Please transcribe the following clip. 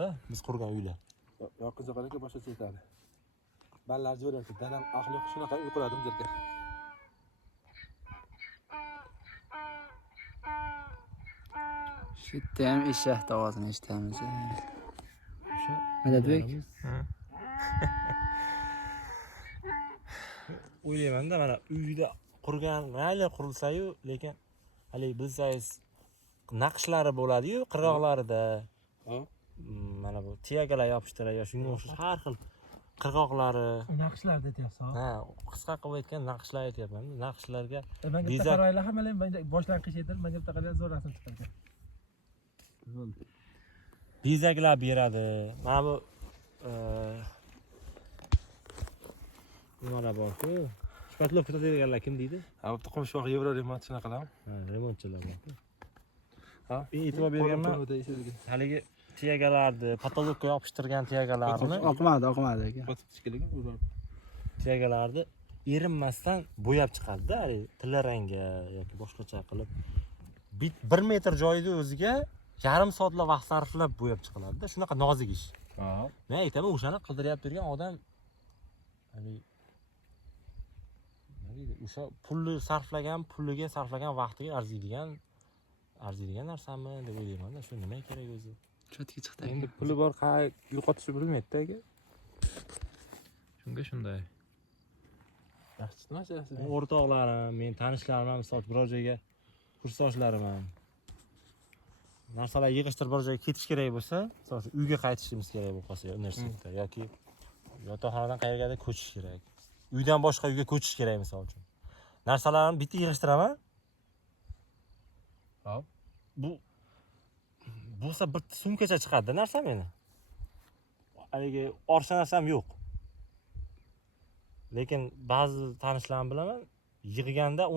qolganda biz qurgan uylar. Yoqinchi qaraga boshqa aytadi. Ballar jo'rayapti. Dadam aqli shunaqa uyquladim jirga. Shu yerda ham eshak ovozini eshitamiz. O'sha Madadbek. O'ylayman-da, mana uyda qurgan mayli qurilsa-yu, lekin hali bilsangiz naqshlari bo'ladi-yu, qirg'oqlarida. Mana bu tiyagalar yopishtiradi, shunga o'xshash har xil qirg'oqlari. Naqshlar deyapsiz. Ha, qisqa qilib aytgan naqshlar aytyapman. Naqshlarga Men bitta qaraylar hammalar boshlang'ich edir, men bitta qaraylar zo'r rasm chiqardi. bezaklar beradi. Mana bu nimalar bor-ku? Shpatlovka deganlar kim deydi? Ha, bu Qumshoq Yevro remont shunaqalar. Ha, remontchilar bor-ku. Ha, e'tibor berganman. Haligi tiyagalarni, patologga yopishtirgan tiyagalarni, Oqmadi aka. tiyagalarni erinmasdan bo'yab chiqadi-da, tillarangga yoki boshqacha qilib. 1 metr joyida o'ziga yarim soatlab vaqt sarflab bo'yab chiqiladi-da. Shunaqa nozik ish. Ha. Men aytaman, o'shani qildiryapti turgan odam o'sha pulni sarflagan, puliga sarflagan vaqtiga arziydigan narsami deb o'ylayman-da. Shu nima kerak o'zi? Chotga chiqdi. Endi puli bor, yo'qotishni bilmaydi-da aka. Shunday. Yaxshi tushunasiz. O'rtoqlarim, men tanishlarim, misol biror joyga kursdoshlarim ham narsalar yig'ishtirib bir joyga ketish kerak bo'lsa, misol uyga qaytishimiz kerak bo'lib qolsa, universitetda yoki yotoqxonadan qayergadir ko'chish kerak. Uydan boshqa uyga ko'chish kerak misol uchun. Narsalarni bitta yig'ishtiraman. Hop. Bu bo'lsa bir sumkacha chiqadi narsa meni. Haligi orcha narsam yo'q. Lekin ba'zi tanishlarim bilaman, yig'ganda